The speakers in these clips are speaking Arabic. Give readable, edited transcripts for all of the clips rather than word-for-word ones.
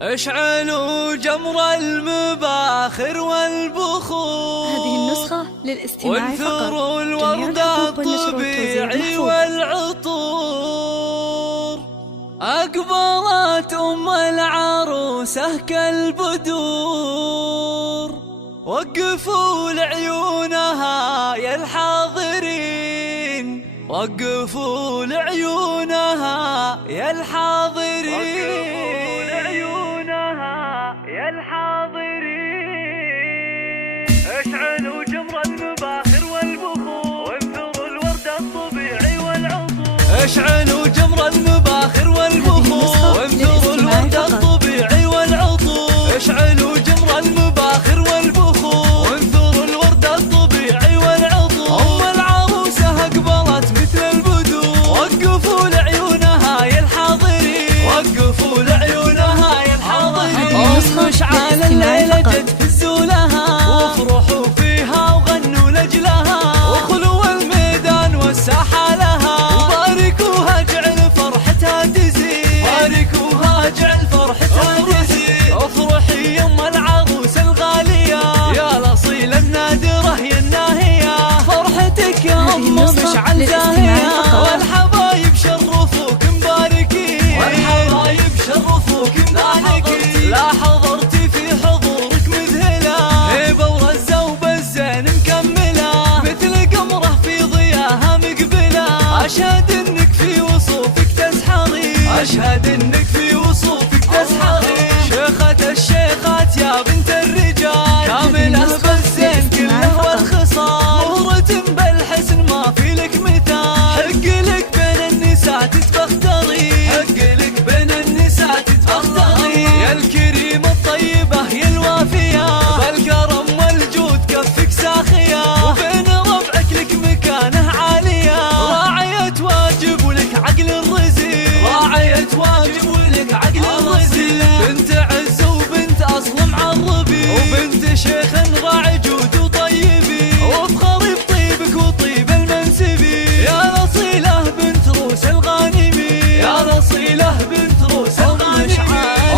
اشعلوا جمر المباخر والبخور. هذه النسخة للاستماع فقط. وانثروا الورد الطبيعي والعطور. أقبلت أم العروسة كالبدور. وقفوا لعيونها يا الحاضرين، وقفوا لعيونها يا الحاضرين، يا الحاضرين. اشعلوا جمر المباخر والبخور. وانثروا الورد الطبيعي والعطور. اشعلوا جمر المباخر والبخور. وانثروا الورد الطبيعي والعطور. اشعلوا جمر المباخر والبخور. وانثروا الورد الطبيعي والعطور. أم العروسة أقبلت مثل البدور. وقفوا لعيونها يا الحاضرين، وقفوا لعيونها يا الحاضرين. مشعل الليلة جد فزوا لها، وافرحوا فيها وغنوا لأجلها، وخلوا الميدان والساحة لها. وباركوها جعل فرحتها تزيد، باركوها جعل فرحتها تزيد. افرحي يم العروس الغالية يا الأصيلة النادرة يا الناهية. فرحتك يا أم مشعل زاهية، والحبايب شرفوك مباركين، والحبايب شرفوك مباركين. لا حضرتي في حضورك مذهلة، هيبة ورزة وبالزين مكملة، مثل قمرة في ضياها مقبلة. أشهد إنك في وصوفك تسحرين، أشهد إنك في وصوفك تسحرين. شيخة الشيخات يا بنت الرجال، كاملة بالزين كله والخصال. مهرة بالحسن ما في لك مثال، حق لك بين النساء تتفختري، حق لك بين النساء تتفختري. يا الكريمة الطيبة يا الوافية، بالكرم والجود كفك ساخية، وبين ربعك لك مكانة عالية. راعية واجب ولك عقل الرزيل، راعية واجب ولك عقل الرزيل. بنت عز وبنت أصل معربي، وبنت شيخ راعي جود وطيبي. وافخري بطيبك وطيب المنسبي، يا الأصيلة بنت روس الغانمي، يا الأصيلة بنت روس الغانمي.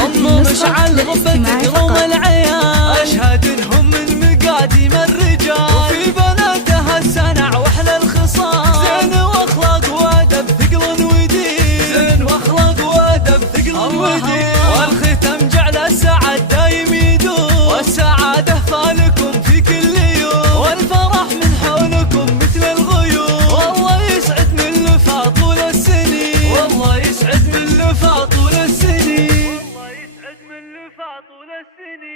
أم مشعل غبتك روم العيال، أشهد إنهم من مقاديم الرجال، وفي بناتها السنع وأحلى الخصال. زين وأخلاق وأدب ثقل ودين، زين وأخلاق وأدب ثقل ودين. والختم جعل السعد دايم يدوم، والسعادة فالكم في كل يوم، والفرح من حولكم مثل الغيوم. والله يسعد من لفا طول السنين، والله يسعد من لفا طول السنين، والله يسعد من لفا طول السنين.